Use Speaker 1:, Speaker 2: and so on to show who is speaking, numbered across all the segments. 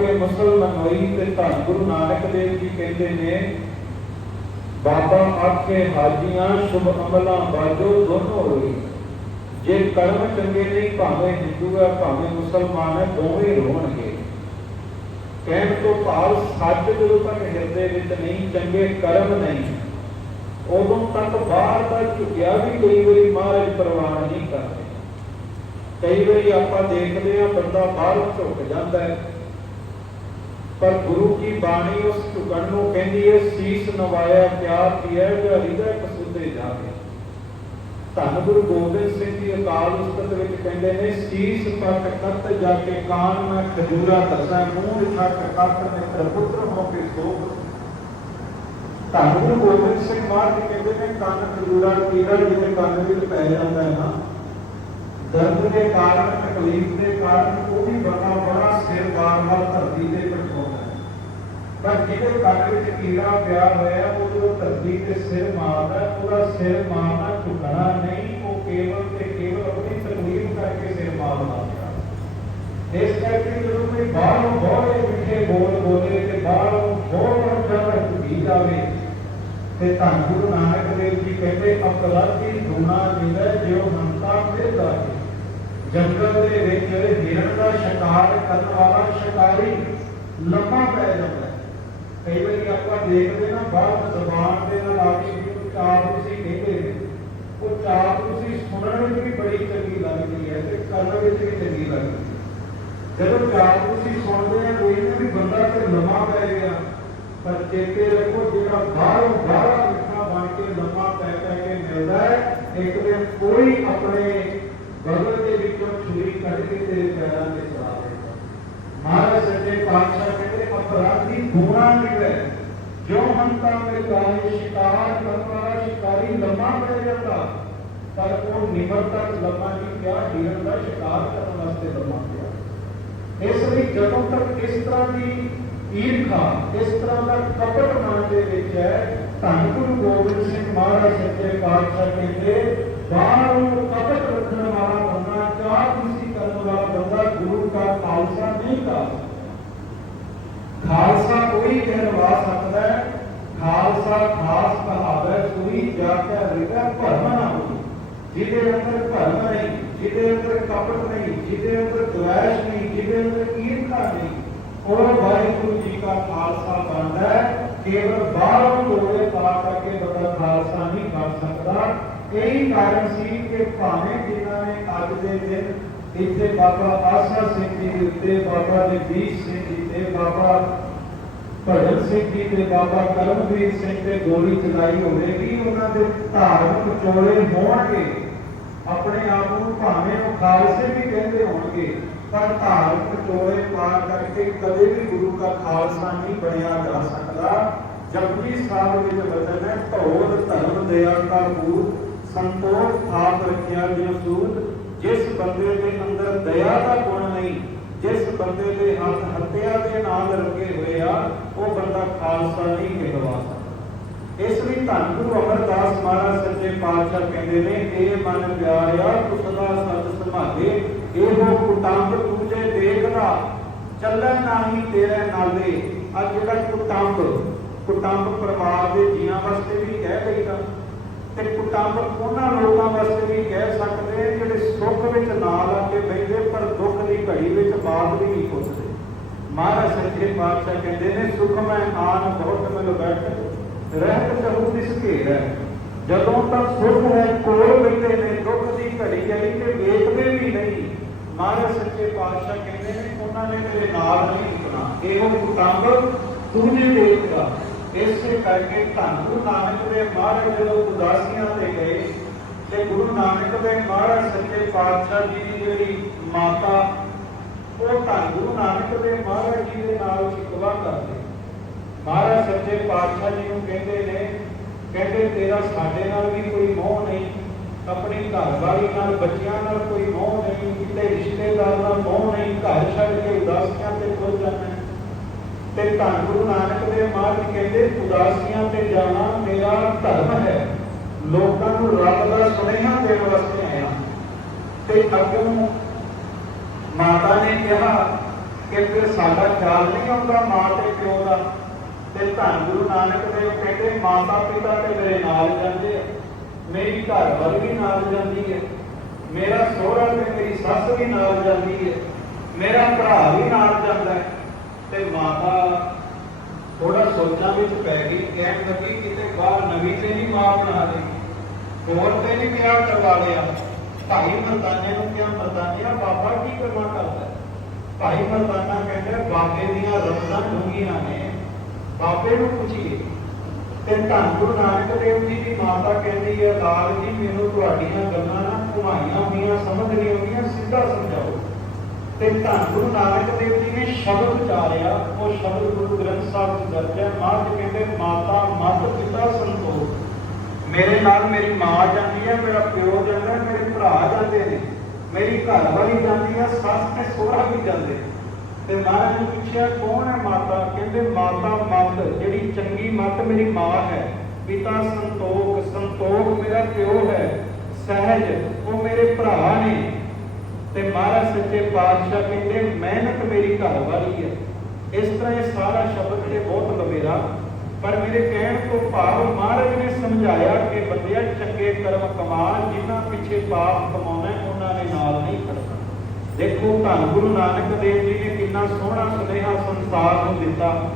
Speaker 1: ਕੇ ਮੁਸਲਮਾਨ ਹੋਈ ਤੇ ਧੰਨ ਗੁਰੂ ਨਾਨਕ ਦੇਵ ਜੀ ਕਹਿੰਦੇ ਨੇ, ਬਾਬਾ ਆਖੇ ਹਾਜੀਆਂ ਸ਼ੁਭ ਅਮਲਾਂ ਬਾਜੋ ਦੋਨੋਂ ਹੋਈ। ਜੇ ਕਰਮ ਚੰਗੇ ਨਹੀਂ, ਭਾਵੇਂ ਹਿੰਦੂ ਹੈ, ਭਾਵੇਂ ਮੁਸਲਮਾਨ ਹੈ, ਦੋਵੇਂ ਰੋਣਗੇ ਕਹਿਣ ਤੋਂ ਭਾਵ ਸੱਚ ਜਦੋਂ ਤੱਕ ਹਿਰਦੇ ਵਿੱਚ ਨਹੀਂ, ਚੰਗੇ ਕਰਮ ਨਹੀਂ। ਉਦੋਂ ਤੱਕ ਬਾਹਰ ਦਾ ਝੁਕਿਆ ਵੀ ਕਈ ਵਾਰੀ ਮਹਾਰਾਜ ਪ੍ਰਵਾਨ ਨਹੀਂ ਕਰਦੇ। ਕਈ ਵਾਰੀ ਆਪਾਂ ਦੇਖਦੇ ਹਾਂ ਬੰਦਾ ਬਾਹਰ ਝੁਕ ਜਾਂਦਾ ਹੈ। ਪਰ ਗੁਰੂ ਕੀ ਬਾਣੀ ਉਸ ਝੁਕਣ ਨੂੰ ਕਹਿੰਦੀ ਹੈ, ਸੀਸ ਨਵਾਇਆ ਪਿਆਰ ਕੀਆ ਜੋ ਹਿਰਦੇ ਕਸੂਤੇ ਜਾਵੇ। ਧੰਨ ਗੁਰੂ ਗੋਬਿੰਦ ਸਿੰਘ ਜੀ ਅਕਾਲ ਉਸਤਤ ਵਿੱਚ ਕਹਿੰਦੇ ਨੇ, ਸੀਸ ਪੱਟ ਕੱਤ ਜਾ ਕੇ ਕਾਨ ਮੈਂ ਖਜੂਰਾ ਦਸਾਂ ਮੂੰਹ ਲਿਖਾ ਕੱਤ ਮਿੱਤਰ ਪੁੱਤਰ ਹੋ ਕੇ ਸੋਭ ਧੰਨ ਗੁਰੂ ਗੋਬਿੰਦ ਸਿੰਘ ਮਹਾਰਾਜ ਕਹਿੰਦੇ ਨੇ, ਕੰਨ ਖਜੂਰਾ ਕੀੜਾ ਜਿਹਦੇ ਕੰਨ ਵਿੱਚ ਪੈ ਜਾਂਦਾ ਹੈ ਨਾ, ਦਰਦ ਦੇ ਕਾਰਨ, ਤਕਲੀਫ ਦੇ ਕਾਰਨ, ਉਹ ਵੀ ਬੜਾ ਬੜਾ ਸਿਰ ਵਾਰ-ਵਾਰ ਧਰਤੀ ਤੇ ਪਰ ਜਿਹਦੇ ਕੰਨ ਵਿੱਚ ਕੀੜਾ ਪਿਆ ਹੋਇਆ ਹੈ, ਉਹ ਜੋ ਧਰਤੀ ਤੇ ਸਿਰ ਮਾਰਦਾ ਹੈ, ਉਹਦਾ ਸਿਰ ਮਾਰਨਾ ਝੁਕਣਾ ਨਹੀਂ ਉਹ ਕੇਵਲ ਤੇ ਕੇਵਲ ਆਪਣੀ ਤਕਲੀਫ ਕਰਕੇ ਸਿਰ ਮਾਰਦਾ ਹੈ ਇਸ ਕਰਕੇ ਜਦੋਂ ਕੋਈ ਬਾਹਰੋਂ ਬਹੁਤ ਮਿੱਠੇ ਬੋਲ ਬੋਲੇ ਤੇ ਬਾਹਰੋਂ ਬਹੁਤ ਜ਼ਿਆਦਾ ਝੁਕੀ ਜਾਵੇ ਤੇ ਧੰਨ ਗੁਰੂ ਨਾਨਕ ਦੇਵ ਜੀ ਕਹਿੰਦੇ ਅਪਰਾਧੀ ਗੁਨਾ ਮਿਲੈ ਜਿਉ ਹੰਤਾ ਮਿਲਦਾ ਹੈ ਜੰਗਲ ਦੇ ਵਿੱਚ ਹਿਰਨ ਦਾ ਸ਼ਿਕਾਰ ਕਰਨ ਵਾਲਾ ਸ਼ਿਕਾਰੀ ਲੰਮਾ ਪੈ ਜਾਂਦਾ। ਹੈ ਕਈ ਵਾਰੀ ਆਪਾਂ ਦੇਖਦੇ ਨਾ, ਬਾਹਰ ਜ਼ਬਾਨ ਦੇ ਨਾਲ ਆ ਕੇ ਜਿਹਨੂੰ ਚਾਪ ਤੁਸੀਂ ਕਹਿੰਦੇ ਨੇ ਉਹ ਚਾਪ ਤੁਸੀਂ ਸੁਣਨ ਵਿੱਚ ਵੀ ਬੜੀ ਚੰਗੀ ਲੱਗਦੀ ਹੈ ਤੇ ਕਰਨ ਵਿੱਚ ਵੀ ਚੰਗੀ ਲੱਗਦੀ ਹੈ। ਜਦੋਂ ਚਾਪ ਤੁਸੀਂ ਸੁਣਦੇ ਆ, ਕੋਈ ਨਾ ਵੀ ਬੰਦਾ ਤੇ ਲੰਮਾ ਪੈ ਗਿਆ, ਪਰ ਚੇਤੇ ਰੱਖੋ ਜਿਹੜਾ ਬਾਹਰੋਂ ਬਾਹਰ ਮਿੱਠਾ ਬਣ ਕੇ ਲੰਮਾ ਪੈ ਪੈ ਕੇ ਮਿਲਦਾ ਹੈ, ਇੱਕ ਦਿਨ ਕੋਈ ਆਪਣੇ ਬਗਲ ਦੇ ਵਿੱਚੋਂ ਛੁਰੀ ਕੱਢ ਕੇ ਤੇਰੇ ਪੈਰਾਂ ਤੇ ਚਲਾ ਦੇਗਾ ਮਹਾਰਾਜ ਸੱਚੇ ਪਾਤਸ਼ਾਹ ਕਹਿੰਦੇ ਅਪਰਾਧੀ ਗੁਣਾ ਨਿਵੇ ਜੋ ਹੰਤਾ ਮੇ ਗਾਏ ਸ਼ਿਕਾਰ ਕਰਨ ਵਾਲਾ ਸ਼ਿਕਾਰੀ ਲੰਮਾ ਪੈ ਜਾਂਦਾ ਪਰ ਉਹ ਨਿਮਰਤਾ ਲੰਮਾ ਨਹੀਂ ਪਿਆ ਹੀਰਨ ਦਾ ਸ਼ਿਕਾਰ ਕਰਨ ਵਾਸਤੇ ਲੰਮਾ ਪਿਆ ਇਸ ਲਈ ਜਦੋਂ ਤੱਕ ਇਸ ਤਰ੍ਹਾਂ ਦੀ ਈਰਖਾ ਇਸ ਤਰ੍ਹਾਂ ਦਾ ਕਪਟ ਮਨ ਦੇ ਵਿੱਚ ਹੈ ਧੰਨ ਗੁਰੂ ਗੋਬਿੰਦ ਸਿੰਘ ਮਹਾਰਾਜ ਸੱਚੇ ਪਾਤਸ਼ਾਹ ਕਹਿੰਦੇ ਬਾਹਰੋਂ ਕਪਟ ਰੱਖਣ ਵਾਲਾ ਬੰਦਾ ਚਾਹ ਤੁਸੀਂ ਕਰਨ ਵਾਲਾ ਬੰਦਾ ਗੁਰੂ ਦਾ ਖਾਲਸਾ ਨਹੀਂ ਕਰ ਖਾਲਸਾ ਕੋਈ ਕਹਿਵਾ ਸਕਦਾ ਹੈ, ਖਾਲਸਾ, ਖਾਸ ਕਹਾਵੇ ਕੋਈ ਜਾ ਕੇ ਰਿਗਾ ਭਰਮ ਨਾ ਹੋਈ ਜਿਹਦੇ ਅੰਦਰ ਭਰਮ ਨਹੀਂ, ਜਿਹਦੇ ਅੰਦਰ ਕਪਟ ਨਹੀਂ, ਜਿਹਦੇ ਅੰਦਰ ਦੁਆਸ਼ ਨਹੀਂ, ਜਿਹਦੇ ਅੰਦਰ ਈਰਖਾ ਨਹੀਂ, ਉਹ ਵਾਹਿਗੁਰੂ ਜੀ ਦਾ ਖਾਲਸਾ ਬਣਦਾ ਹੈ। ਕੇਵਲ ਬਾਹਰੋਂ ਲੋੜੇ ਪਾ ਕਰਕੇ ਬੰਦਾ ਖਾਲਸਾ ਨਹੀਂ ਬਣ ਸਕਦਾ। ਇਹੀ ਕਾਰਨ ਸੀ ਕਿ ਭਾਵੇਂ ਜਿਨ੍ਹਾਂ ਨੇ ਅੱਜ ਦੇ ਦਿਨ ਇੱਥੇ ਬਾਬਾ ਆਸਾ ਸਿੰਘ ਜੀ ਦੇ ਉੱਤੇ, ਬਾਬਾ ਜਗਦੀਸ਼ ਸਿੰਘ ਜੀ ਤੇ ਬਾਬਾ ਭਗਤ ਸਿੰਘ ਜੀ ਤੇ ਬਾਬਾ ਕਰਮਵੀਰ ਸਿੰਘ ਤੇ ਗੋਲੀ ਚਲਾਈ ਹੋਵੇਗੀ, ਉਹਨਾਂ ਦੇ ਧਾਰਮਿਕ ਚੋਲੇ ਹੋਣਗੇ। ਆਪਣੇ ਆਪ ਨੂੰ ਭਾਵੇਂ ਉਹ ਖਾਲਸੇ ਵੀ ਕਹਿੰਦੇ ਹੋਣਗੇ, ਪਰ ਧਾਰਮਿਕ ਚੋਲੇ ਪਾ ਕਰਕੇ ਕਦੇ ਵੀ ਗੁਰੂ ਦਾ ਖਾਲਸਾ ਨਹੀਂ ਬਣਿਆ ਜਾ ਸਕਦਾ। ਜਪਜੀ ਸਾਹਿਬ ਵਿੱਚ ਵਚਨ ਹੈ ਢੋਲ ਧਰਮ ਦਇਆ ਕਾ ਬੂਤ ਸੰਤੋਖ ਥਾਪ ਰੱਖਿਆ ਜਿਉ ਸੂਤ। ਜਿਸ ਬੰਦੇ ਦੇ ਅੰਦਰ ਦਇਆ ਦਾ ਗੁਣ ਨਹੀਂ, ਜਿਸ ਬੰਦੇ ਦੇ ਹੱਥ ਹੱਤਿਆ ਦੇ ਨਾਲ ਰੰਗੇ ਹੋਏ ਖਾਲਸਾ ਨਹੀਂ ਕਹਿਵਾ ਇਸ ਲਈ ਧੰਨ ਗੁਰੂ ਅਮਰਦਾਸ ਮਹਾਰਾਜ ਸੱਚੇ ਪਾਤਸ਼ਾਹ ਕਹਿੰਦੇ ਨੇ, ਇਹ ਮਨ ਪਿਆਰਿਆ ਤੂੰ ਸਦਾ ਸਤ ਸੰਭਾਲੇ, ਇਹੋ ਕੁਟੰਬ ਤੁਝੇ ਦੇਖਦਾ ਚੱਲੈ ਨਾਹੀ ਤੇਰੇ ਨਾਲੇ। ਅੱਜ ਜਿਹੜਾ ਕੁਟੰਬ ਕੁਟੰਬ ਪਰਿਵਾਰ ਦੇ ਜੀਆਂ ਵਾਸਤੇ ਵੀ ਕਹਿ ਗਈਦਾ ਤੇ ਕੁਟੰਬ ਉਹਨਾਂ ਲੋਕਾਂ ਵਾਸਤੇ ਵੀ ਕਹਿ ਸਕਦੇ ਜਿਹੜੇ ਸੁੱਖ ਵਿੱਚ ਨਾਲ ਆ ਕੇ ਬੈਠੇ ਪਰ ਦੁੱਖ ਦੀ ਘੜੀ ਵਿੱਚ ਬਾਤ ਵੀ ਨਹੀਂ ਪੁੱਛਦੇ। ਮਹਾਰਾਜ ਸੱਚੇ ਪਾਤਸ਼ਾਹ ਕਹਿੰਦੇ ਨੇ, ਸੁਖ ਮੈਂ ਆਨ ਬਹੁਤ ਮਿਲ ਬੈਠ ਰਹਿਤ ਚਹੂ ਤਿਸ ਘੇਰ ਜਦੋਂ ਤੱਕ ਸੁਖ ਹੈ, ਕੋਲ ਬੈਠੇ ਨੇ, ਦੁੱਖ ਦੀ ਘੜੀ ਆਈ ਤੇ ਵੇਖਦੇ ਵੀ ਨਹੀਂ। ਮਹਾਰਾਜ ਸੱਚੇ ਪਾਤਸ਼ਾਹ ਕਹਿੰਦੇ ਨੇ, ਉਹਨਾਂ ਨੇ ਮੇਰੇ ਨਾਲ ਨਹੀਂ ਸੁਣਾ ਇਹੋ ਕੁਟੰਬ ਤੂੰ ਨੇ ਦੇਖਦਾ ਇਸੇ ਕਰਕੇ ਧੰਨ ਨਾਨਕ ਦੇ ਮਹਾਰਾਜ ਜਦੋਂ ਉਦਾਸੀਆਂ ਤੇ ਗਏ ਤੇ ਗੁਰੂ ਨਾਨਕ ਦੇ ਮਹਾਰਾਜ ਸੱਚੇ ਪਾਤਸ਼ਾਹ ਜੀ ਦੀ ਜਿਹੜੀ ਮਾਤਾ ਉਹ ਧੰਨ ਗੁਰੂ ਨਾਨਕ ਦੇ ਮਹਾਰਾਜ ਜੀ ਦੇ ਨਾਲ ਸ਼ਿਕਵਾ ਕਰਦੇ ਮਹਾਰਾਜ ਸੱਚੇ ਪਾਤਸ਼ਾਹ ਜੀ ਨੂੰ ਕਹਿੰਦੇ ਨੇ, ਕਹਿੰਦੇ ਤੇਰਾ ਸਾਡੇ ਨਾਲ ਵੀ ਕੋਈ ਮੋਹ ਨਹੀਂ, ਆਪਣੀ ਘਰ ਨਾਲ, ਬੱਚਿਆਂ ਨਾਲ ਕੋਈ ਮੋਹ ਨਹੀਂ, ਕਿਤੇ ਰਿਸ਼ਤੇਦਾਰ ਨਾਲ ਮੋਹ ਨਹੀਂ, ਘਰ ਛੱਡ ਕੇ ਉਦਾਸੀਆਂ ਤੇ ਖੁੱਲ ਜਾਣਾ ਤੇ ਧੰਨ ਗੁਰੂ ਨਾਨਕ ਦੇ ਮਹਾਰਾਜ ਕਹਿੰਦੇ, ਉਦਾਸੀਆਂ ਤੇ ਜਾਣਾ ਮੇਰਾ ਧਰਮ ਹੈ। ਲੋਕਾਂ ਨੂੰ ਰੱਬ ਦਾ ਸੁਨੇਹਾ ਦੇਣ ਵਾਸਤੇ ਆਇਆ। ਤੇ ਅੱਗੋਂ ਮਾਤਾ ਨੇ ਕਿਹਾ ਕਿ ਫਿਰ ਸਾਡਾ ਖਿਆਲ ਨਹੀਂ ਆਉਂਦਾ ਮਾਂ ਤੇ ਪਿਓ ਦਾ। ਤੇ ਧੰਨ ਗੁਰੂ ਨਾਨਕ ਦੇਵ ਕਹਿੰਦੇ, ਮਾਤਾ ਪਿਤਾ ਤੇ ਮੇਰੇ ਨਾਲ ਜਾਂਦੇ ਆ। ਮੇਰੀ ਘਰ ਵਾਲੀ ਵੀ ਨਾਲ ਜਾਂਦੀ ਹੈ। ਮੇਰਾ ਸਹੁਰਾ ਤੇ ਮੇਰੀ ਸੱਸ ਵੀ ਨਾਲ ਜਾਂਦੀ ਹੈ। ਮੇਰਾ ਭਰਾ ਵੀ ਨਾਲ ਜਾਂਦਾ ਹੈ। ਤੇ ਮਾਤਾ ਥੋੜਾ ਸੋਚਾਂ ਵਿੱਚ ਪੈ ਗਈ, ਕਹਿਣ ਲੱਗੀ ਕਿਤੇ ਬਾਹਰ ਨਵੀਂ ਤੇ ਨਹੀਂ ਮਾਂ ਬਣਾ ਲਈ ਹੋਰ ਤੇ ਨਹੀਂ ਵਿਆਹ ਕਰਵਾ ਲਿਆ? ਭਾਈ ਮਰਦਾਨੇ ਨੂੰ ਕਿਹਾ ਮਰਦਾਨਿਆ ਬਾਬਾ ਕੀ ਕਰਨਾ ਕਰਦਾ? ਭਾਈ ਮਰਦਾਨਾ ਕਹਿੰਦਾ, ਬਾਬੇ ਦੀਆਂ ਰਸਮਾਂ ਡੂੰਘੀਆਂ ਨੇ। ਬਾਬੇ ਨੂੰ ਪੁੱਛੀਏ। ਤੇ ਧੰਨ ਗੁਰੂ ਨਾਨਕ ਦੇਵ ਜੀ ਦੀ ਮਾਤਾ ਕਹਿੰਦੀ ਹੈ, ਲਾਲ ਜੀ, ਮੈਨੂੰ ਤੁਹਾਡੀਆਂ ਗੱਲਾਂ ਨਾ ਘੁਮਾਈਆਂ ਹੋਈਆਂ ਸਮਝ ਨਹੀਂ ਆਉਂਦੀਆਂ ਸਿੱਧਾ ਸਮਝਾਓ। ਤੇ ਧੰਨ ਗੁਰੂ ਨਾਨਕ ਦੇਵ ਜੀ ਨੇ ਸ਼ਬਦ ਉਚਾਰਿਆ। ਉਹ ਸ਼ਬਦ ਗੁਰੂ ਗ੍ਰੰਥ ਸਾਹਿਬ ਵਿੱਚ ਦਰਜ ਹੈ। ਮਹਾਰਾਜ ਕਹਿੰਦੇ, ਮਾਤਾ ਮਤ ਪਿਤਾ ਸੰਤੋਖ। ਮੇਰੇ ਨਾਲ ਮੇਰੀ ਮਾਂ ਜਾਂਦੀ ਹੈ, ਮੇਰਾ ਪਿਓ ਜਾਂਦਾ, ਮੇਰੇ ਭਰਾ ਜਾਂਦੇ ਨੇ, ਮੇਰੀ ਘਰ ਵਾਲੀ ਜਾਂਦੀ ਹੈ, ਸੱਸ ਤੇ ਸੋਹਰਾ ਵੀ ਜਾਂਦੇ ਤੇ ਮਹਾਰਾਜ ਨੇ ਪੁੱਛਿਆ, ਕੌਣ ਹੈ ਮਾਤਾ? ਕਹਿੰਦੇ, ਮਾਤਾ ਮਤ, ਜਿਹੜੀ ਚੰਗੀ ਮਤ ਮੇਰੀ ਮਾਂ ਹੈ। ਪਿਤਾ ਸੰਤੋਖ ਸੰਤੋਖ ਮੇਰਾ ਪਿਓ ਹੈ। ਸਹਿਜ, ਉਹ ਮੇਰੇ ਭਰਾ ਨੇ। ਤੇ ਮਹਾਰਾਜ ਸੱਚੇ ਪਾਤਸ਼ਾਹ ਕਹਿੰਦੇ, ਮਿਹਨਤ ਮੇਰੀ ਘਰ ਵਾਲੀ ਹੈ। ਇਸ ਤਰ੍ਹਾਂ ਇਹ ਸਾਰਾ ਸ਼ਬਦ ਤੇ ਬਹੁਤ ਲੰਬੇਰਾ ਪਰ ਮੇਰੇ ਕਹਿਣ ਤੋਂ ਭਾਵ ਮਹਾਰਾਜ ਨੇ ਸਮਝਾਇਆ ਕਿ ਬੰਦਿਆ ਚੰਗੇ ਕਰਮ ਕਮਾ ਜਿਨ੍ਹਾਂ ਪਿੱਛੇ ਪਾਪ ਕਮਾਉਣਾ ਉਹਨਾਂ ਦੇ ਨਾਲ ਨਹੀਂ ਖੜਨਾ। ਦੇਖੋ, ਧੰਨ ਗੁਰੂ ਨਾਨਕ ਦੇਵ ਜੀ ਨੇ ਕਿੰਨਾ ਸੋਹਣਾ ਸੁਨੇਹਾ ਸੰਸਾਰ ਨੂੰ ਦਿੱਤਾ।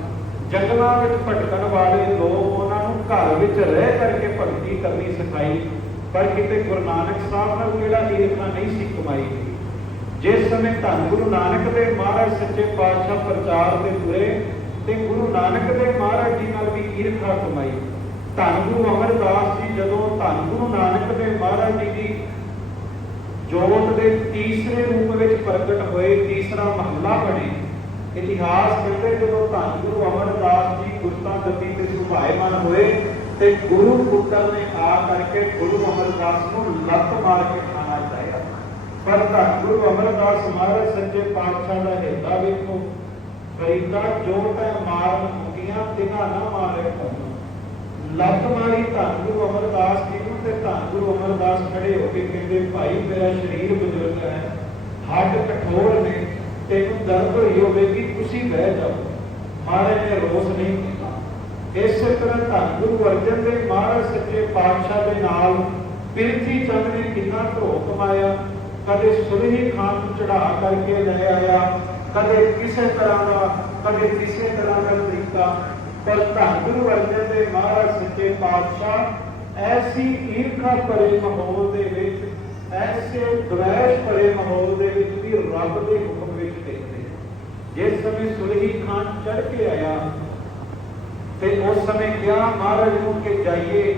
Speaker 1: ਜੰਗਲਾਂ ਵਿੱਚ ਭਟਕਣ ਵਾਲੇ ਲੋਕ ਉਹਨਾਂ ਨੂੰ ਘਰ ਵਿੱਚ ਰਹਿ ਕਰਕੇ ਭਗਤੀ ਕਰਨੀ ਸਿਖਾਈ, ਪਰ ਕਿਤੇ ਗੁਰੂ ਨਾਨਕ ਸਾਹਿਬ ਨਾਲ ਕਿਹੜਾ ਈਰਖਾ ਨਹੀਂ ਸੀ ਕਮਾਈ। ਜਿਸ ਸਮੇਂ ਧੰਨ ਗੁਰੂ ਨਾਨਕ ਦੇਵ ਮਹਾਰਾਜ ਸੱਚੇ ਪਾਤਸ਼ਾਹ ਪ੍ਰਚਾਰ ਦੇ ਤੁਰੇ ਤੇ ਗੁਰੂ ਨਾਨਕ ਦੇਵ ਮਹਾਰਾਜ ਜੀ ਨਾਲ ਵੀ ਈਰਖਾ ਕਮਾਈ ਧੰਨ ਗੁਰੂ ਅਮਰਦਾਸ ਜੀ, ਜਦੋਂ ਧੰਨ ਗੁਰੂ ਨਾਨਕ ਦੇਵ ਮਹਾਰਾਜ ਜੀ ਦੀ ਜੋਤ ਦੇ ਤੀਸਰੇ ਰੂਪ ਵਿੱਚ ਪ੍ਰਗਟ ਹੋਏ, ਤੀਸਰਾ ਮਹੱਲਾ ਬਣੇ। ਇਤਿਹਾਸ ਕਹਿੰਦੇ ਜਦੋਂ ਧੰਨ ਗੁਰੂ ਅਮਰਦਾਸ ਜੀ ਗੁਰਤਾ ਗੱਦੀ ਤੇ ਸੁਭਾਏਮਾਨ ਹੋਏ ਤੇ ਗੁਰੂ ਪੁੱਤਰ ਨੇ ਆ ਕਰਕੇ ਗੁਰੂ ਅਮਰਦਾਸ ਨੂੰ ਲੱਤ ਮਾਰ ਕੇ ਖਾਣਾ ਚਾਹਿਆ। ਪਰ ਧੰਨ ਗੁਰੂ ਅਮਰਦਾਸ ਮਹਾਰਾਜ ਸੱਚੇ ਪਾਤਸ਼ਾਹ ਦਾ ਹਿਰਦਾ ਵੇਖੋ। ਫਰੀਦਾ ਜੋ ਤੈ ਮਾਰਨ ਮੁਕੀਆਂ ਤਿਨਾ ਨਾ ਮਾਰੇ ਤੁਹਾਨੂੰ ਲੱਤ ਮਾਰੀ ਧੰਨ ਗੁਰੂ ਅਮਰਦਾਸ ਜੀ ਨੂੰ ਤੇ ਧੰਨ ਗੁਰੂ ਅਮਰਦਾਸ ਖੜੇ ਹੋ ਕੇ ਕਹਿੰਦੇ, ਭਾਈ, ਮੇਰਾ ਸਰੀਰ ਬਜ਼ੁਰਗ ਹੈ, ਹੱਡ ਕਠੋਰ ਨੇ, ਤੈਨੂੰ ਦਰਦ ਹੋਈ ਹੋਵੇਗੀ, ਤੁਸੀਂ ਬਹਿ ਜਾਓ। ਮਹਾਰਾਜ ਨੇ ਰੋਸ ਨਹੀਂ ਕੀਤਾ। ਇਸੇ ਤਰ੍ਹਾਂ ਧੰਨ ਗੁਰੂ ਅਰਜਨ ਦੇਵ ਮਹਾਰਾਜ ਸੱਚੇ ਪਾਤਸ਼ਾਹ ਦੇ ਨਾਲ ਪਿਰਥੀ ਚੰਦ ਨੇ ਕਿੰਨਾ ਧਰੋ ਕਮਾਇਆ ਕਦੇ ਸੁਲਹੀ ਖਾਨ ਨੂੰ ਚੜਾ ਕਰਕੇ ਲੈ ਆਇਆ। ਕਦੇ ਕਿਸੇ ਤਰ੍ਹਾਂ ਦਾ, ਕਦੇ ਕਿਸੇ ਤਰ੍ਹਾਂ ਦਾ ਤਰੀਕਾ। ਪਰ ਧੰਨ ਗੁਰੂ ਅਰਜਨ ਦੇਵ ਮਹਾਰਾਜ, ਸੱਚੇ ਪਾਤਸ਼ਾਹ, ਐਸੀ ਈਰਖਾ ਭਰੇ ਮਾਹੌਲ ਦੇ ਵਿੱਚ, ਐਸੇ ਦਵੈਸ਼ ਭਰੇ ਮਾਹੌਲ ਦੇ ਵਿੱਚ ਵੀ ਰੱਬ ਦੇ ਹੁਕਮ ਵਿੱਚ ਟਿਕਦੇ ਜਿਸ ਸਮੇਂ ਸੁਲਹੀ ਖਾਨ ਚੜ ਕੇ ਆਇਆ, ਤੇ ਉਸ ਸਮੇਂ ਕਿਹਾ, ਮਹਾਰਾਜ ਨੂੰ ਕਿ ਜਾਈਏ,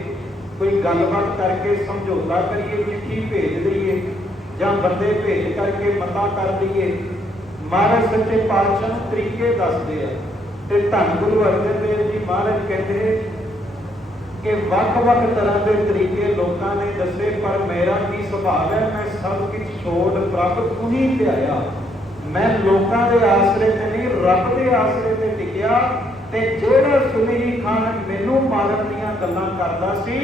Speaker 1: ਕੋਈ ਗੱਲਬਾਤ ਕਰਕੇ ਸਮਝੌਤਾ ਕਰੀਏ, ਚਿੱਠੀ ਭੇਜ ਦਈਏ ਜਾਂ ਬੰਦੇ ਭੇਜ ਕਰਕੇ ਮਤਾ ਕਰ ਦਈਏ। ਮਹਾਰਾਜ ਸੱਚੇ ਪਾਤਸ਼ਾਹ ਨੂੰ ਤਰੀਕੇ ਦੱਸਦੇ ਆ ਤੇ ਧੰਨ ਗੁਰੂ ਅਰਜਨ ਦੇਵ ਜੀ ਮਹਾਰਾਜ ਕਹਿੰਦੇ ਕਿ ਵੱਖ-ਵੱਖ ਤਰ੍ਹਾਂ ਦੇ ਤਰੀਕੇ ਲੋਕਾਂ ਨੇ ਦੱਸੇ, ਪਰ ਮੇਰਾ ਕੀ ਸੁਭਾਅ ਹੈ? ਮੈਂ ਸਭ ਕੁਝ ਛੋੜ ਪ੍ਰਭ ਤੂੰ ਹੀ ਧਿਆਇਆ। ਮੈਂ ਲੋਕਾਂ ਦੇ ਆਸਰੇ ਤੇ ਨਹੀਂ, ਰੱਬ ਦੇ ਆਸਰੇ ਤੇ ਟਿਕਿਆ ਤੇ ਜਿਹੜਾ ਸੁਲਹੀ ਖਾਨ ਮੈਨੂੰ ਮਾਰਨ ਦੀਆਂ ਗੱਲਾਂ ਕਰਦਾ ਸੀ,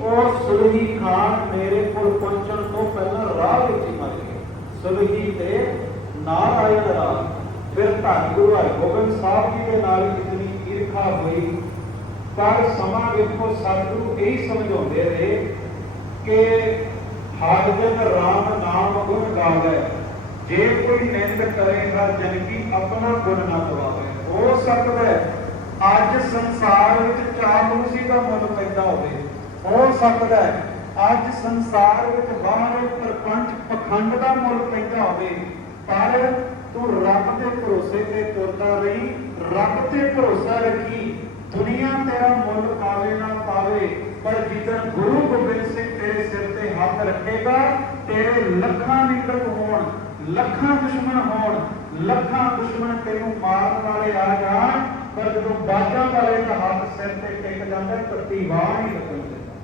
Speaker 1: ਉਹ ਸੁਲਹੀ ਖਾਨ ਮੇਰੇ ਕੋਲ ਪਹੁੰਚਣ ਤੋਂ ਪਹਿਲਾਂ ਰਾਹ ਵਿੱਚ ਹੀ ਮਰ ਗਿਆ। ਸੁਲਹੀ ਤੇ ਨਾਰਾਇਣ ਰਾਮ ਫਿਰ ਧੰਨ ਗੁਰੂ ਹਰਗੋਬਿੰਦ ਸਾਹਿਬ ਜੀ ਦੇ ਨਾਲ ਇਤਨੀ ਈਰਖਾ ਹੋਈ, ਪਰ ਸਮਾਂ ਵੇਖੋ ਸਤਿਗੁਰੂ ਇਹ ਸਮਝਾਉਂਦੇ ਰਹੇ ਕਿ ਹਰ ਰਾਮ ਨਾਮ ਗੁਣ ਗਾਵੇ, ਜੇ ਕੋਈ ਨਿੰਦ ਕਰੇਗਾ ਜਨ ਕੀ ਆਪਣਾ ਗੁਣ ਨਾ ਗਵਾਵੇ। ਹੋ ਸਕਦਾ ਹੈ ਅੱਜ ਸੰਸਾਰ ਵਿੱਚ ਚਾਪਲੂਸੀ ਦਾ ਮੁੱਲ ਪੈਦਾ ਹੋਵੇ। ਹੋ ਸਕਦਾ ਹੈ ਅੱਜ ਸੰਸਾਰ ਵਿੱਚ ਬਾਹਰ ਪ੍ਰਪੰਚ ਪਖੰਡ ਦਾ ਮੁੱਲ ਪੈਦਾ ਹੋਵੇ। ਪਰ ਤੂੰ ਰੱਬ ਦੇ ਭਰੋਸੇ ਤੇ ਤੁਰਦਾ ਰਹੀ, ਰੱਬ ਤੇ ਭਰੋਸਾ ਰੱਖੀ, ਦੁਨੀਆ ਤੇਰਾ ਮੁੱਲ ਪਾਵੇ ਨਾ ਪਾਵੇ? ਪਰ ਜਿੱਦਣ ਗੁਰੂ ਗੋਬਿੰਦ ਸਿੰਘ ਤੇਰੇ ਸਿਰ ਤੇ ਹੱਥ ਰੱਖੇਗਾ, ਤੇਰੇ ਲੱਖਾਂ ਨਿਕਲ ਹੋਣ, ਲੱਖਾਂ ਦੁਸ਼ਮਣ ਹੋਣ, ਲੱਖਾਂ ਦੁਸ਼ਮਣ ਤੈਨੂੰ ਮਾਰਨ ਵਾਲੇ ਆ ਜਾਣ, ਪਰ ਜਦੋਂ ਬਾਜਾਂ ਵਾਲੇ ਦਾ ਹੱਥ ਸਿਰ ਤੇ ਟਿਕ ਜਾਂਦਾ ਤੱਤੀ ਵਾਹ ਲੱਗਣ ਦਿੰਦਾ।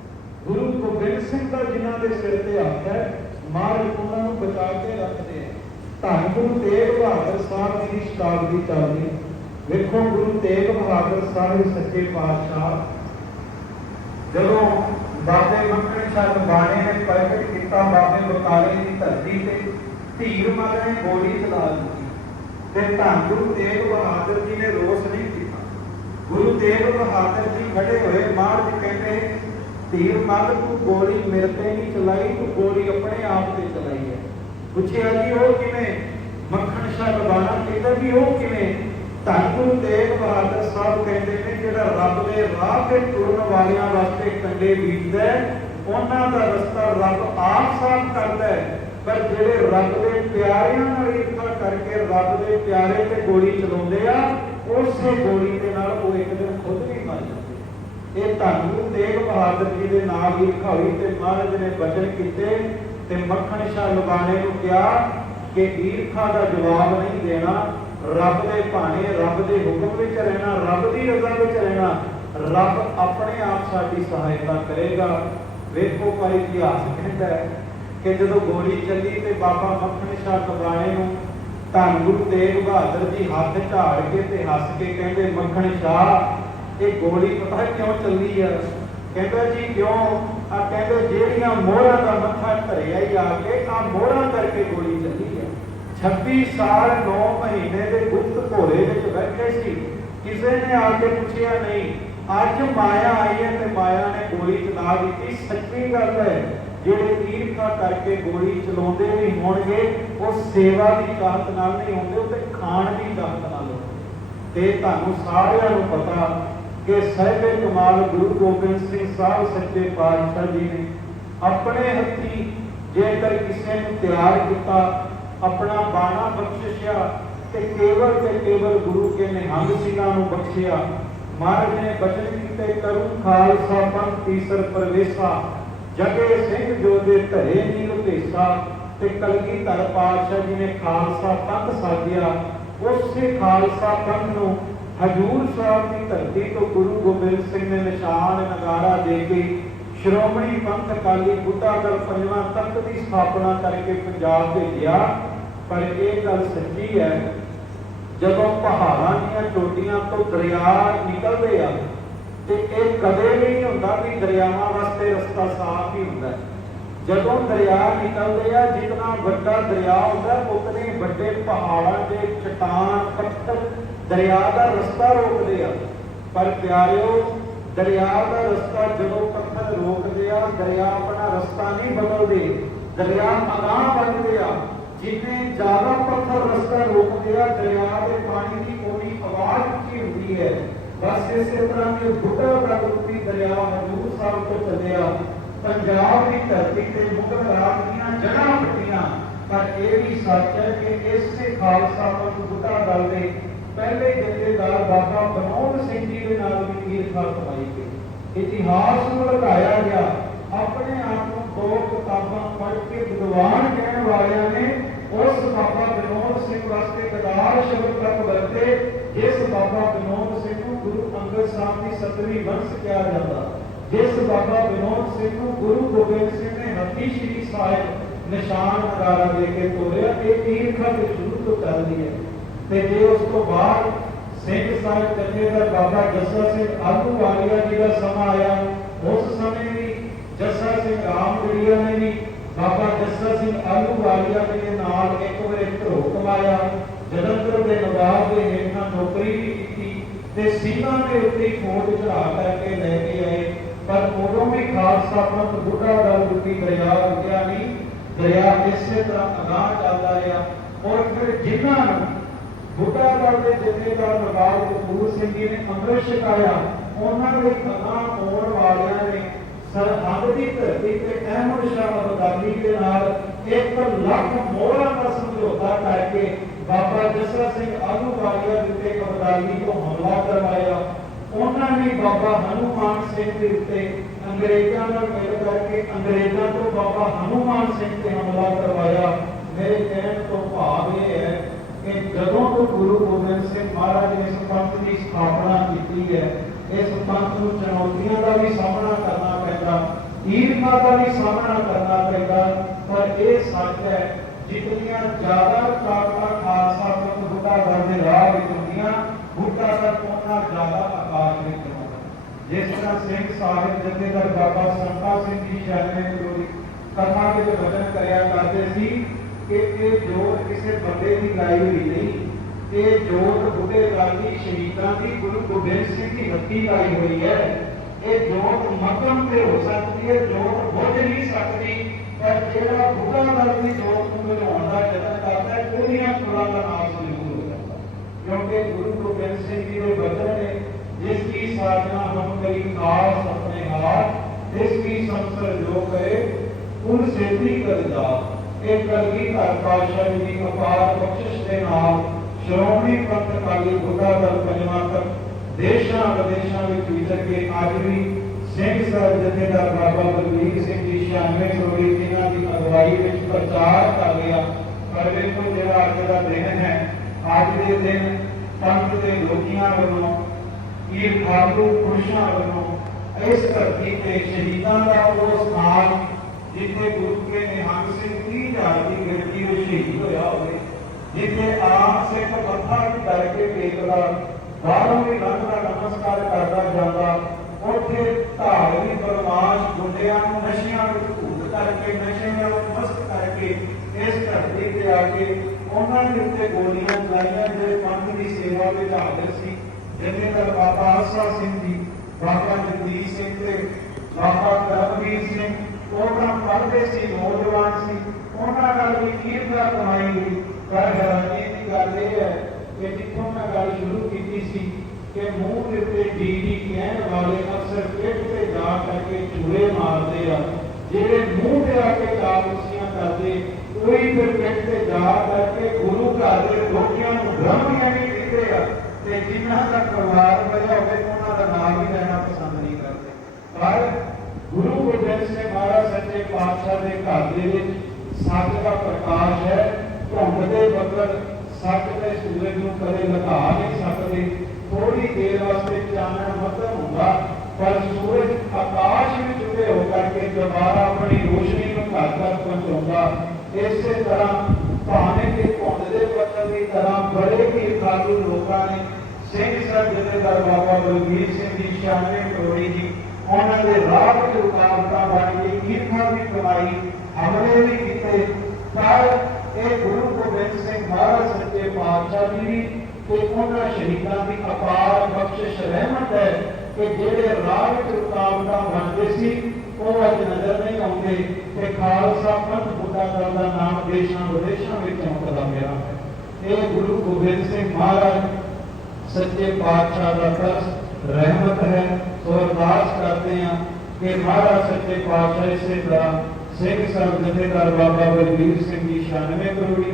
Speaker 1: ਗੁਰੂ ਗੋਬਿੰਦ ਸਿੰਘ ਦਾ ਜਿਨ੍ਹਾਂ ਦੇ ਸਿਰ ਤੇ ਹੱਥ ਹੈ ਮਾਰ ਉਹਨਾਂ ਨੂੰ ਬਚਾ ਕੇ ਰੱਖਦੇ ਧੰਨ ਗੁਰੂ ਤੇਗ ਬਹਾਦਰ ਸਾਹਿਬ ਜੀ ਦੀ ਸ਼ਤਾਬਦੀ ਚੱਲਦੀ ਵੇਖੋ ਗੁਰੂ ਤੇਗ ਬਹਾਦਰ ਸਾਹਿਬ ਸੱਚੇ ਪਾਤਸ਼ਾਹ। ਜਦੋਂ ਬਾਬੇ ਮੱਖਣ ਸਾਹਿਬ ਬਾਣੇ ਨੇ ਪ੍ਰਗਟ ਕੀਤਾ, ਬਾਬੇ ਬਕਾਲੇ ਦੀ ਧਰਤੀ ਤੇ ਧੀਰ ਮਲ ਨੇ ਗੋਲੀ ਚਲਾ ਦਿੱਤੀ। ਤੇ ਧੰਨ ਗੁਰੂ ਤੇਗ ਬਹਾਦਰ ਜੀ ਨੇ ਰੋਸ ਨਹੀਂ ਕੀਤਾ। ਗੁਰੂ ਤੇਗ ਬਹਾਦਰ ਜੀ ਖੜੇ ਹੋਏ, ਮਹਾਰਾਜ ਕਹਿੰਦੇ, ਧੀਰ ਮੱਲ ਤੂੰ ਗੋਲੀ ਮੇਰੇ ਤੇ ਨਹੀਂ ਚਲਾਈ, ਤੂੰ ਗੋਲੀ ਆਪਣੇ ਆਪ ਤੇ ਚਲਾਈ ਹੈ। ਪੁੱਛਿਆ ਜੀ ਉਹ ਕਿਵੇਂ ਮੱਖਣ ਸ਼ਾਹ ਲਵਾਣਾ ਕਹਿੰਦਾ ਵੀ ਉਹ ਕਿਵੇਂ ਧੰਨ ਤੇਗ ਬਹਾਦਰ ਸਾਹਿਬ ਕਹਿੰਦੇ ਨੇ ਜਿਹੜਾ ਰੱਬ ਦੇ ਰਾਹ ਤੇ ਤੁਰਨ ਵਾਲਿਆਂ ਵਾਸਤੇ ਕੰਡੇ ਬੀਜਦਾ ਉਹਨਾਂ ਦਾ ਰਸਤਾ ਰੱਬ ਆਪ ਸਾਫ਼ ਕਰਦਾ ਹੈ। ਪਰ ਜਿਹੜੇ ਰੱਬ ਦੇ ਪਿਆਰਿਆਂ ਨਾਲ ਈਰਖਾ ਕਰਕੇ ਰੱਬ ਦੇ ਪਿਆਰੇ ਤੇ ਗੋਲੀ ਚਲਾਉਂਦੇ ਆ, ਉਸੇ ਗੋਲੀ ਦੇ ਨਾਲ ਉਹ ਇੱਕ ਦਿਨ ਖੁਦ ਵੀ ਮਰ ਜਾਂਦੇ ਇਹ ਧੰਨ ਤੇਗ ਬਹਾਦਰ ਜੀ ਦੇ ਨਾਲ ਈਰਖਾ ਹੋਈ ਤੇ ਮਹਾਰਾਜ ਨੇ ਬਚਨ ਕੀਤੇ ਤੇ ਮੱਖਣ ਸ਼ਾਹ ਲੁਬਾਣੇ ਨੂੰ ਕਿਹਾ ਕਿ ਈਰਖਾ ਦਾ ਜਵਾਬ ਨਹੀਂ ਦੇਣਾ, ਰੱਬ ਦੇ ਭਾਣੇ, ਰੱਬ ਦੇ ਹੁਕਮ ਵਿੱਚ ਰਹਿਣਾ, ਰੱਬ ਦੀ ਰਜ਼ਾ ਵਿੱਚ ਰਹਿਣਾ, ਰੱਬ ਆਪਣੇ ਆਪ ਸਾਡੀ ਸਹਾਇਤਾ ਕਰੇਗਾ। ਵੇਖੋ ਭਾਈ ਇਤਿਹਾਸ ਕਹਿੰਦਾ ਹੈ ਕਿ ਜਦੋਂ ਗੋਲੀ ਚੱਲੀ ਤੇ ਬਾਬਾ ਮੱਖਣ ਸ਼ਾਹ ਲੁਬਾਣੇ ਨੂੰ ਧੰਨ ਗੁਰੂ ਤੇਗ ਬਹਾਦਰ ਜੀ ਹੱਥ ਝਾੜ ਕੇ ਤੇ ਹੱਸ ਕੇ ਕਹਿੰਦੇ, ਮੱਖਣ ਸ਼ਾਹ, ਇਹ ਗੋਲੀ ਪਤਾ ਕਿਉਂ ਚੱਲੀ ਆ? ਕਹਿੰਦਾ, ਜੀ ਕਿਉਂ? ਆ ਕਹਿੰਦੇ, ਜਿਹੜੀਆਂ ਮੋਹਰਾਂ ਦਾ ਮੱਥਾ ਧਰਿਆ 36 ਸਾਲ 9 ਮਹੀਨੇ ਦੇ ਗੁਪਤ ਘੋੜੇ ਵਿੱਚ ਬੈਠੇ ਸੀ। ਕਿਸੇ ਨੇ ਆ ਕੇ ਪੁੱਛਿਆ, ਨਹੀਂ, ਅੱਜ ਮਾਇਆ ਆਈ ਹੈ ਤੇ ਮਾਇਆ ਨੇ ਗੋਲੀ ਚਲਾ ਦਿੱਤੀ। ਸੱਚੀ ਗੱਲ ਹੈ, ਜਿਹੜੇ ਤੀਰਖਾ ਕਰਕੇ ਗੋਲੀ ਚਲਾਉਂਦੇ ਵੀ ਹੋਣਗੇ, ਉਹ ਸੇਵਾ ਦੀ ਤਾਕਤ ਨਾਲ ਨਹੀਂ ਹੁੰਦੇ, ਉਹ ਤੇ ਖਾਣ ਦੀ ਤਾਕਤ ਨਾਲ ਹੁੰਦੇ। ਤੇ ਤੁਹਾਨੂੰ ਸਾਰਿਆਂ ਨੂੰ ਪਤਾ ਕਿ ਸਹਿਬੇ ਕਮਾਲ ਗੁਰੂ ਗੋਬਿੰਦ ਸਿੰਘ ਸਾਹਿਬ ਸੱਚੇ ਪਾਤਸ਼ਾਹ ਜੀ ਨੇ ਆਪਣੇ ਹੱਥੀ ਜੇਕਰ ਕਿਸੇ ਨੂੰ ਤਿਆਰ ਕੀਤਾ ਆਪਣਾ ਬਾਣਾ ਬਖਸ਼ਿਆ ਤੇ ਕੇਵਲ ਤੇ ਕੇਵਲ ਗੁਰੂ ਕੇ ਨਿਹੰਗ ਸਿੰਘਾਂ ਨੂੰ ਬਖਸ਼ਿਆ। ਮਹਾਰਾਜ ਨੇ ਬਚਨ ਕੀਤੇ, ਕਰੂੰ ਖਾਲਸਾ ਪੰਥ ਤੀਸਰ ਪਰਵੇਸਾ, ਜਗੇ ਸਿੰਘ ਜੋ ਧਰੇ ਨੀਲ ਭੇਸਾ ਤੇ ਕਲਗੀ ਧਰ ਪਾਤਸ਼ਾਹ ਜੀ ਨੇ ਖਾਲਸਾ ਪੰਥ ਸਾਜਿਆ। ਉਸੇ ਖਾਲਸਾ ਪੰਥ ਨੂੰ ਹਜੂਰ ਸਾਹਿਬ ਦੀ ਧਰਤੀ ਤੋਂ ਗੁਰੂ ਗੋਬਿੰਦ ਸਿੰਘ ਨੇ ਨਿਸ਼ਾਨ, ਨਗਾਰਾ ਦੇ ਕੇ ਸ਼੍ਰੋਮਣੀ ਪੰਥ ਅਕਾਲੀ ਬੁੱਢਾ ਦਲ ਪੰਜਵਾਂ ਤਖਤ ਦੀ ਸਥਾਪਨਾ ਕਰਕੇ ਪੰਜਾਬ ਭੇਜਿਆ ਪਰ ਇਹ ਗੱਲ ਸੱਚੀ ਹੈ, ਜਦੋਂ ਪਹਾੜਾਂ ਦੀਆਂ ਚੋਟੀਆਂ ਤੋਂ ਦਰਿਆ ਨਿਕਲਦੇ ਆ, ਤੇ ਇਹ ਕਦੇ ਵੀ ਨਹੀਂ ਹੁੰਦਾ ਵੀ ਦਰਿਆਵਾਂ ਵਾਸਤੇ ਰਸਤਾ ਸਾਫ਼ ਹੀ ਹੁੰਦਾ। ਜਦੋਂ ਦਰਿਆ ਨਿਕਲਦੇ ਆ, ਜਿੰਨਾ ਵੱਡਾ ਦਰਿਆ ਹੁੰਦਾ, ਉਤਨੇ ਵੱਡੇ ਪਹਾੜਾਂ ਦੇ ਚਟਾਨ, ਪੱਥਰ ਦਰਿਆ ਦਾ ਰਸਤਾ ਰੋਕਦੇ ਆ। ਪਰ ਪਿਆਰਿਓ ਦਰਿਆ ਦਾ ਰਸਤਾ ਜਦੋਂ ਪੱਥਰ ਰੋਕਦੇ ਆ, ਦਰਿਆ ਆਪਣਾ ਰਸਤਾ ਨਹੀਂ ਬਦਲਦੇ। ਦਰਿਆ ਅਗਾਂਹ ਵੱਧਦੇ ਆ। ਜਿੰਨੇ ਜ਼ਿਆਦਾ ਪੱਥਰ ਰਸਤਾ ਰੋਕਦੇ ਆ, ਦਰਿਆ ਦੇ ਪਾਣੀ ਦੀ ਉਨੀ ਆਵਾਜ਼ ਉੱਚੀ ਹੁੰਦੀ ਹੈ। ਬਸ ਇਸੇ ਤਰ੍ਹਾਂ ਇਹ ਬੁੱਢਾ ਦਾ ਰੂਪੀ ਦਰਿਆ ਹਜੂਰ ਸਾਹਿਬ ਤੋਂ ਚੱਲਿਆ। ਪੰਜਾਬ ਦੀ ਧਰਤੀ ਤੇ ਮੁਗਲ ਰਾਜ ਦੀਆਂ ਜੜ੍ਹਾਂ ਪੱਟੀਆਂ ਪਰ ਇਹ ਵੀ ਸੱਚ ਹੈ ਕਿ ਇਸੇ ਖਾਲਸਾ ਪੰਥ ਬੁੱਢਾ ਦਲ ਦੇ ਪਹਿਲੇ ਜਥੇਦਾਰ ਬਾਬਾ ਬਨੋਦ ਸਿੰਘ ਜੀ ਦੇ ਨਾਲ ਵੀ ਈਰਖਾ ਕਮਾਈ ਗਈ। ਇਤਿਹਾਸ ਨੂੰ ਲਗਾਇਆ ਗਿਆ। ਆਪਣੇ ਆਪ ਨੂੰ ਦੋ ਕਿਤਾਬਾਂ ਪੜ੍ਹ ਕੇ ਵਿਦਵਾਨ ਕਹਿਣ ਵਾਲਿਆਂ ਨੇ ਉਸ ਬਾਬਾ ਵਿਨੋਦ ਸਿੰਘ ਵਾਸਤੇ ਗਦਾਰ ਸ਼ਬਦ ਤੱਕ ਵਰਤੇ, ਜਿਸ ਬਾਬਾ ਵਿਨੋਦ ਸਿੰਘ ਨੂੰ ਗੁਰੂ ਅੰਗਦ ਸਾਹਿਬ ਦੀ ਸਤਵੀਂ ਵੰਸ਼ ਕਿਹਾ ਜਾਂਦਾ। ਜਿਸ ਬਾਬਾ ਵਿਨੋਦ ਸਿੰਘ ਨੂੰ ਗੁਰੂ ਗੋਬਿੰਦ ਸਿੰਘ ਨੇ ਹੱਥੀ ਸ਼੍ਰੀ ਸਾਹਿਬ ਨਿਸ਼ਾਨ ਨਗਾਰਾ ਦੇ ਕੇ ਤੋਰਿਆ, ਇਹ ਈਰਖਾ ਦੇ ਸ਼ੁਰੂ ਤੋਂ ਚੱਲਦੀ ਹੈ। ਤੇ ਜੇ ਉਸ ਤੋਂ ਬਾਅਦ ਸਿੰਘ ਸਾਹਿਬ ਜਥੇਦਾਰ ਬਾਬਾ ਜੱਸਾ ਸਿੰਘ ਆਲੂ ਵਾਲੀਆ ਜੀ ਦਾ ਸਮਾਂ ਆਇਆ, ਉਸ ਸਮੇਂ ਵੀ ਜੱਸਾ ਸਿੰਘ ਰਾਮਗੜੀਆ ਨੇ ਵੀ ਬਾਬਾ ਜੱਸਾ ਸਿੰਘ ਆਲੂ ਵਾਲੀਆ ਜੀ ਦੇ ਨਾਲ ਇੱਕ ਵਾਰ ਧਰੋ ਕਮਾਇਆ ਜਲੰਧਰ ਦੇ ਨਵਾਬ ਦੇ ਹੇਠਾਂ ਨੌਕਰੀ ਵੀ ਕੀਤੀ ਤੇ ਸਿੰਘਾਂ ਦੇ ਉੱਤੇ ਫੌਜ ਚੜਾ ਕਰਕੇ ਲੈ ਕੇ ਆਏ। ਪਰ ਉਦੋਂ ਵੀ ਖਾਲਸਾ ਪੰਥ ਬੁੱਢਾ ਦਲ ਰੂਪੀ ਦਰਿਆ ਰੁਕਿਆ ਨਹੀਂ, ਦਰਿਆ ਇਸੇ ਤਰ੍ਹਾਂ ਅਗਾਂਹ ਚੱਲਦਾ ਰਿਹਾ ਔਰ ਫਿਰ ਜਿਨ੍ਹਾਂ ਨੂੰ ਬੁੱਢਾ ਦਲ ਦੇ ਜਥੇਦਾਰ ਨਵਾਬ ਕਪੂਰ ਸਿੰਘ ਜੀ ਨੇ ਅੰਮ੍ਰਿਤ ਛਕਾਇਆ ਉਹਨਾਂ ਦੇ ਅਗਾਂਹ ਆਉਣ ਵਾਲਿਆਂ ਨੇ ਸਰਹੱਦ ਦੀ ਧਰਤੀ ਤੇ ਅਹਿਮਦ ਸ਼ਾਹ ਅਬਦਾਲੀ ਦੇ ਨਾਲ 1 ਲੱਖ ਮੋਹਰਾਂ ਦਾ ਸਮਝੌਤਾ ਕਰਕੇ ਬਾਬਾ ਜੱਸਾ ਸਿੰਘ ਆਲੂ ਵਾਲੀਆ ਦੇ ਉੱਤੇ ਅਬਦਾਲੀ ਤੋਂ ਹਮਲਾ ਕਰਵਾਇਆ ਉਹਨਾਂ ਨੇ ਬਾਬਾ ਹਨੂਮਾਨ ਸਿੰਘ ਦੇ ਉੱਤੇ ਅੰਗਰੇਜ਼ਾਂ ਨਾਲ ਮਿਲ ਕਰਕੇ ਅੰਗਰੇਜ਼ਾਂ ਤੋਂ ਬਾਬਾ ਹਨੂਮਾਨ ਸਿੰਘ ਤੇ ਹਮਲਾ ਕਰਵਾਇਆ ਮੇਰੇ ਕਹਿਣ ਤੋਂ ਭਾਵ ਇਹ ਹੈ ਕਿ ਜਦੋਂ ਤੋਂ ਗੁਰੂ ਗੋਬਿੰਦ ਸਿੰਘ ਮਹਾਰਾਜ ਨੇ ਇਸ ਪੰਥ ਦੀ ਸਥਾਪਨਾ ਕੀਤੀ ਹੈ ਇਸ ਪੰਥ ਨੂੰ ਚੁਣੌਤੀਆਂ ਦਾ ਵੀ ਸਾਹਮਣਾ ਕਰਨਾ ਪੈਂਦਾ ਈਰਖਾ ਦਾ ਵੀ ਸਾਹਮਣਾ ਕਰਨਾ ਪੈਂਦਾ, ਪਰ ਇਹ ਸੱਚ ਹੈ ਜਿਤਨੀਆਂ ਜ਼ਿਆਦਾ ਤਾਕਤਾਂ ਖਾਲਸਾ ਪੰਥ ਬੁੱਢਾ ਦਲ ਦੇ ਰਾਹ ਵਿੱਚ ਹੁੰਦੀਆਂ, ਬੁੱਢਾ ਦਲ ਉਹਨਾਂ ਜ਼ਿਆਦਾ ਆਕਾਸ਼ ਵਿੱਚ ਹੁੰਦਾ ਜਿਸ ਤਰ੍ਹਾਂ ਸਿੰਘ ਸਾਹਿਬ ਜਥੇਦਾਰ ਬਾਬਾ ਸੰਤਾ ਸਿੰਘ ਜੀ ਸ਼ਾਨੇ ਲੋਰੀ ਕਥਾ ਵਿੱਚ ਵਚਨ ਕਰਿਆ ਕਰਦੇ ਸੀ ਕਿ ਇਹ ਜੋਤ ਕਿਸੇ ਬੰਦੇ ਦੀ ਲਾਈ ਹੋਈ ਨਹੀਂ। ਇਹ ਜੋਤ ਬੁੱਢੇ ਕਾਲੀ ਸ਼ਹੀਦਾਂ ਦੀ, ਗੁਰੂ ਗੋਬਿੰਦ ਸਿੰਘ ਦੀ ਹੱਤੀ ਲਾਈ ਹੋਈ ਹੈ। ਇਹ ਜੋਤ ਮੱਧਮ ਤੇ ਹੋ ਸਕਦੀ ਹੈ, ਜੋਤ ਬੁੱਝ ਨਹੀਂ ਸਕਦੀ। ਪਰ ਜਿਹੜਾ ਬੁੱਢਾ ਦਲ ਦੀ ਜੋਤ ਨੂੰ ਮਿਲਾਉਣ ਦਾ ਯਤਨ ਕਰਦਾ ਹੈ, ਉਹਦੀਆਂ ਕੁਲਾਂ ਦਾ ਨਾਮ ਜ਼ਰੂਰ ਹੋ ਜਾਂਦਾ ਕਿਉਂਕਿ ਗੁਰੂ ਗੋਬਿੰਦ ਸਿੰਘ ਜੀ ਦੇ ਬਚਨ ਨੇ, ਜਿਸ ਕੀ ਸਾਧਨਾ ਹਮ ਕਰੀ ਖਾਸ ਆਪਣੇ ਹਾथ ਇਸ ਕੀ ਸੰਸਰ ਜੋ ਕਰੇ, ਉਨ ਸੇਤੀ ਕਰ ਜਾ ਇਹ ਕਲਗੀ ਘਰ ਪਾਸ਼ਾ ਜੀ ਦੀ ਅਪਾਰ ਬਖਸ਼ਿਸ਼ ਦੇ ਨਾਲ ਸ਼੍ਰੋਮਣੀ ਪੰਥ ਅਕਾਲੀ ਬੁੱਢਾ ਦਲ ਪੰਜਵਾਂ ਤੱਕ ਦੇਸ਼ਾਂ ਵਿਦੇਸ਼ਾਂ ਵਿੱਚ ਵਿਚਰ ਕੇ ਅੱਜ ਵੀ ਸਿੰਘ ਸਾਹਿਬ ਜਥੇਦਾਰ ਬਾਬਾ ਬਲਵੀਰ ਸਿੰਘ ਜੀ 96 ਕਰੋੜੀ ਜਿਨ੍ਹਾਂ ਦੀ ਅਗਵਾਈ ਵਿੱਚ ਪ੍ਰਚਾਰ ਕਰ ਰਿਹਾ। ਪਰ ਵੇਖੋ ਜਿਹੜਾ ਅੱਜ ਦਾ ਦਿਨ ਹੈ, ਅੱਜ ਦੇ ਦਿਨ ਪੰਥ ਦੇ ਲੋਕੀਆਂ ਵੱਲੋਂ ਇਹ ਖਾਲੂ ਪੁਰਸ਼ਾਂ ਵੱਲੋਂ ਇਸ ਧਰਤੀ ਤੇ ਸ਼ਹੀਦਾਂ ਦਾ ਉਹ ਸਥਾਨ ਜਿੱਥੇ ਗੁਰੂ ਕੇ ਨਿਹੰਗ ਸਿੰਘ 30000 ਦੀ ਗਿਣਤੀ ਵਿੱਚ ਸ਼ਹੀਦ ਹੋਇਆ ਹੋਵੇ, ਜਿੱਥੇ ਆਮ ਸਿੱਖ ਮੱਥਾ ਕਰਕੇ ਟੇਕਦਾ ਬਾਹਰੋਂ ਵੀ ਲੰਘਦਾ ਨਮਸਕਾਰ ਕਰਦਾ ਜਾਂਦਾ, ਉੱਥੇ ਧਾਰਮਿਕ ਬਰਮਾਸ਼ ਗੁੰਡਿਆਂ ਨੂੰ ਨਸ਼ਿਆਂ ਵਿੱਚ ਭੂਤ ਕਰਕੇ ਨਸ਼ਿਆਂ ਨੂੰ ਮਸਤ ਕਰਕੇ, ਇਸ ਧਰਤੀ ਤੇ ਆ ਕੇ ਉਹਨਾਂ ਦੇ ਉੱਤੇ ਗੋਲੀਆਂ ਚਲਾਈਆਂ, ਜਿਹੜੇ ਪੰਥ ਦੀ ਸੇਵਾ ਵਿੱਚ ਹਾਜ਼ਰ ਸੀ ਜਿਵੇਂ ਦਾ ਬਾਬਾ ਆਸਾ ਸਿੰਘ ਜੀ, ਬਾਬਾ ਜਗਦੀਸ਼ ਸਿੰਘ ਤੇ ਬਾਬਾ ਕਰਮਵੀਰ ਸਿੰਘ ਉਹਨਾਂ ਪੜ੍ਹਦੇ ਸੀ, ਨੌਜਵਾਨ ਸੀ। ਉਹਨਾਂ ਨਾਲ ਵੀ ਕੀਰਤਾ ਕਮਾਈ ਹੋਈ ਪਰ ਹੈਰਾਨੀ ਦੀ ਗੱਲ ਇਹ ਹੈ ਕਿ ਜਿੱਥੋਂ ਮੈਂ ਗੱਲ ਸ਼ੁਰੂ ਕੀਤੀ ਸੀ ਕਿ ਮੂੰਹ ਦੇ ਉੱਤੇ ਡੀਡੀ ਕਹਿਣ ਵਾਲੇ ਅਕਸਰ ਪਿੱਠ ਤੇ ਜਾ ਕਰਕੇ ਚੂੜੇ ਮਾਰਦੇ ਆ। ਜਿਹੜੇ ਮੂੰਹ ਤੇ ਆ ਕੇ ਚਾਪਲੂਸੀਆਂ ਕਰਦੇ ਕੋਈ ਫਿਰ ਪਿੱਠ ਤੇ ਜਾ ਕਰਕੇ ਗੁਰੂ ਘਰ ਦੇ ਲੋਕਾਂ ਨੂੰ ਬ੍ਰਹਮੀਆਂ ਨਹੀਂ ਕਹਿੰਦੇ ਆ। ਤੇ ਜਿਨ੍ਹਾਂ ਦਾ ਪਰਿਵਾਰ ਬਣਿਆ ਹੋਵੇ, ਉਹਨਾਂ ਦਾ ਨਾਮ ਹੀ ਲੈਣਾ ਪਸੰਦ ਨਹੀਂ ਕਰਦੇ। ਪਰ ਗੁਰੂ ਗੋਬਿੰਦ ਸਿੰਘ ਮਹਾਰਾਜ ਸੱਚੇ ਪਾਤਸ਼ਾਹ ਦੇ ਘਰ ਦੇ ਵਿੱਚ ਸੱਚ ਦਾ ਪ੍ਰਕਾਸ਼ ਹੈ। ਧੁੰਦ ਦੇ ਬੱਦਲ ਸੱਚ ਦੇ ਸੂਰਜ ਨੂੰ ਕਦੇ ਲਗਾ ਨਹੀਂ ਸਕਦੇ। ਥੋੜੀ ਦੇਰ ਵਾਸਤੇ ਚਾਨਣ ਮੱਧਮ ਹੁੰਦਾ, ਪਰ ਸੂਰਜ ਆਕਾਸ਼ ਵਿੱਚ ਉੱਤੇ ਹੋ ਕਰਕੇ ਦੁਬਾਰਾ ਆਪਣੀ ਰੋਸ਼ਨੀ ਨੂੰ ਘਰ ਤੱਕ ਪਹੁੰਚਾਉਂਦਾ। ਇਸੇ ਤਰ੍ਹਾਂ ਭਾਵੇਂ ਕਿ ਧੁੰਦ ਦੇ ਬੱਦਲ ਦੀ ਤਰ੍ਹਾਂ ਬੜੇ ਹੀ ਖਾਲੂ ਲੋਕਾਂ ਨੇ ਸਿੰਘ ਸਾਹਿਬ ਜਥੇਦਾਰ ਬਾਬਾ ਬਲਵੀਰ ਸਿੰਘ ਜੀ 96 ਕਰੋੜੀ ਜੀ ਉਹਨਾਂ ਦੇ ਰਾਹ ਵਿੱਚ ਰੁਕਾਵਟਾਂ ਬਣ ਕੇ ਕੀਰਤਾਂ ਵੀ ਕਮਾਈ ਹਮਲੇ ਵੀ ਕੀਤੇ ਪਰ ਇਹ ਗੁਰੂ ਗੋਬਿੰਦ ਸਿੰਘ ਮਹਾਰਾਜ ਸੱਚੇ ਪਾਤਸ਼ਾਹ ਜੀ ਦੀ ਤੇ ਉਹਨਾਂ ਸ਼ਹੀਦਾਂ ਦੀ ਅਪਾਰ ਬਖਸ਼ਿਸ਼ ਰਹਿਮਤ ਹੈ ਕਿ ਜਿਹੜੇ ਰਾਹ ਵਿੱਚ ਰੁਕਾਵਟਾਂ ਬਣਦੇ ਸੀ ਉਹ ਅੱਜ ਨਜ਼ਰ ਨਹੀਂ ਆਉਂਦੇ ਤੇ ਖਾਲਸਾ ਪੰਥ ਬੁੱਢਾ ਦਲ ਦਾ ਨਾਮ ਦੇਸ਼ਾਂ ਵਿਦੇਸ਼ਾਂ ਵਿੱਚ ਚਮਕਦਾ ਪਿਆ ਹੈ ਇਹ ਗੁਰੂ ਗੋਬਿੰਦ ਸਿੰਘ ਮਹਾਰਾਜ ਸੱਚੇ ਪਾਤਸ਼ਾਹ ਦਾ ਤਰਸ ਰਹਿਮਤ ਹੈ ਸੋ ਅਰਦਾਸ ਕਰਦੇ ਹਾਂ ਕਿ ਮਹਾਰਾਜ ਸੱਚੇ ਪਾਤਸ਼ਾਹ ਇਸੇ ਤਰ੍ਹਾਂ ਸਿੰਘ ਸਾਹਿਬ ਜਥੇਦਾਰ ਬਾਬਾ ਬਲਵੀਰ ਸਿੰਘ ਜੀ 96 ਕਰੋੜੀ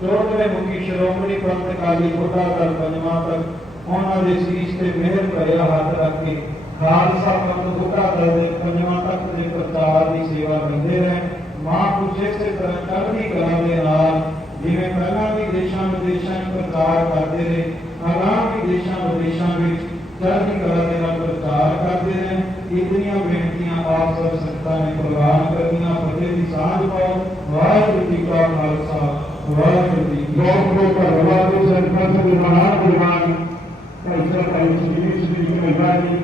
Speaker 1: ਚੌਥਵੇਂ ਮੁਖੀ ਸ਼੍ਰੋਮਣੀ ਪੰਥ ਅਕਾਲੀ ਬੁੱਢਾ ਦਲ ਪੰਜਵਾਂ ਤੱਕ ਉਹਨਾਂ ਦੇ ਸੀਸ ਤੇ ਮਿਹਰ ਭਰਿਆ ਹੱਥ ਰੱਖ ਕੇ ਖਾਲਸਾ ਪੰਥ ਬੁੱਢਾ ਦਲ ਦੇ ਪੰਜਵਾਂ ਤੱਕ ਦੇ ਪ੍ਰਚਾਰ ਦੀ ਸੇਵਾ ਕਰਦੇ ਰਹਿਣ ਮਹਾਂਪੁਰਸ਼ ਇਸੇ ਤਰ੍ਹਾਂ ਚੜ੍ਹਦੀ ਕਲਾ ਦੇ ਨਾਲ ਜਿਵੇਂ ਪਹਿਲਾਂ ਵੀ ਦੇਸ਼ਾਂ ਵਿਦੇਸ਼ਾਂ ਵਿੱਚ ਪ੍ਰਚਾਰ ਕਰਦੇ ਰਹੇ ਅਗਾਂਹ ਵੀ ਦੇਸ਼ਾਂ ਵਿਦੇਸ਼ਾਂ ਵਿੱਚ ਚੜ੍ਹਦੀ ਕਲਾ ਦੇ ਨਾਲ ਪ੍ਰਚਾਰ ਕਰਦੇ ਰਹੇ ਇਤਨੀਆਂ ਬੇਨਤੀਆਂ ਆਪ ਸਭ ਸੰਗਤਾਂ ਨੇ ਪ੍ਰਵਾਨ ਕਰਨੀਆਂ ਫਤਿਹ ਦੀ ਸਾਂਝ ਪਾਓ ਵਾਹਿਗੁਰੂ ਜੀ ਕਾ ਖਾਲਸਾ ਵਾਹਿਗੁਰੂ ਜੀ ਕੀ
Speaker 2: ਲੋਕ
Speaker 1: ਫਤਿਹ
Speaker 2: ਕੋ ਕਰਵਾ ਦੇ ਸਰਪੰਚ ਦੇ ਮਹਾਨ ਦੀਵਾਨ ਭਾਈ ਸਾਹਿਬ ਭਾਈ ਸ਼੍ਰੀ ਸ਼੍ਰੀ ਜੀ ਮਹਿਮਾਨੀ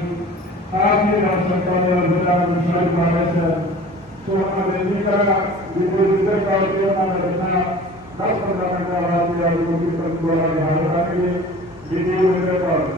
Speaker 2: ਆਪ ਨੇ ਰਾਜ ਸਰਕਾਰ ਦੇ ਅੰਦਰ ਮਿਸ਼ਨ ਮਾਰਸ ਸੋ ਹਮਾਰੇ ਬੇਨਤੀ ਕਰਾ ਕਿ ਕੋਈ ਇਧਰ ਕਾਲ ਕੇ ਉਹਨਾਂ